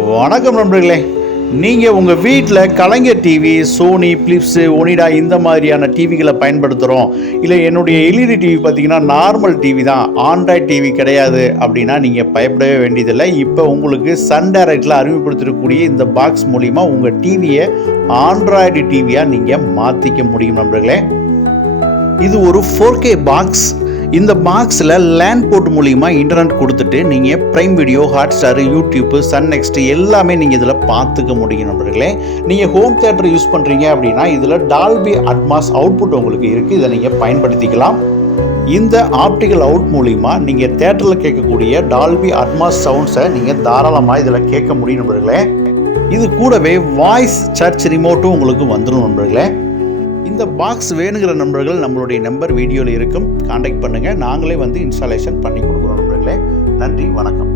வணக்கம் நண்பர்களே. நீங்கள் உங்கள் வீட்டில் கலைஞர் டிவி, சோனி, பிலிப்ஸு, ஒனிடா இந்த மாதிரியான டிவிகளை பயன்படுத்துகிறோம், இல்லை என்னுடைய எல்இடி டிவி பார்த்திங்கன்னா நார்மல் டிவி தான், ஆண்ட்ராய்ட் டிவி கிடையாது அப்படின்னா நீங்கள் பயப்படவே வேண்டியதில்லை. இப்போ உங்களுக்கு சன் டைரக்டில் அறிமுகப்படுத்தக்கூடிய இந்த பாக்ஸ் மூலிமா உங்கள் டிவியை ஆண்ட்ராய்டு டிவியாக நீங்கள் மாற்றிக்க முடியும் நண்பர்களே. இது ஒரு 4K பாக்ஸ். இந்த பாக்ஸில் லேண்ட் போர்ட் மூலிமா இன்டர்நெட் கொடுத்துட்டு நீங்கள் Prime Video, Hotstar, YouTube, Sun NXT எல்லாமே நீங்கள் இதில் பார்த்துக்க முடியும் நண்பர்களே. நீங்கள் ஹோம் தியேட்டர் யூஸ் பண்ணுறீங்க அப்படின்னா இதில் டால்பி அட்மாஸ் அவுட்புட் உங்களுக்கு இருக்குது, இதை நீங்கள் பயன்படுத்திக்கலாம். இந்த ஆப்டிக்கல் அவுட் மூலிமா நீங்கள் தேட்டரில் கேட்கக்கூடிய டால்பி அட்மாஸ் சவுண்ட்ஸை நீங்கள் தாராளமாக இதில் கேட்க முடியும் நண்பர்களே. இது கூடவே வாய்ஸ் சர்ச் ரிமோட்டும் உங்களுக்கு வந்துடும் நண்பர்களே. இந்த பாக்ஸ் வேணுங்கிற நண்பர்கள் நம்மளுடைய நம்பர் வீடியோவில் இருக்கும், கான்டாக்ட் பண்ணுங்கள். நாங்களே வந்து இன்ஸ்டாலேஷன் பண்ணி கொடுக்குறோம் நண்பர்களே. நன்றி, வணக்கம்.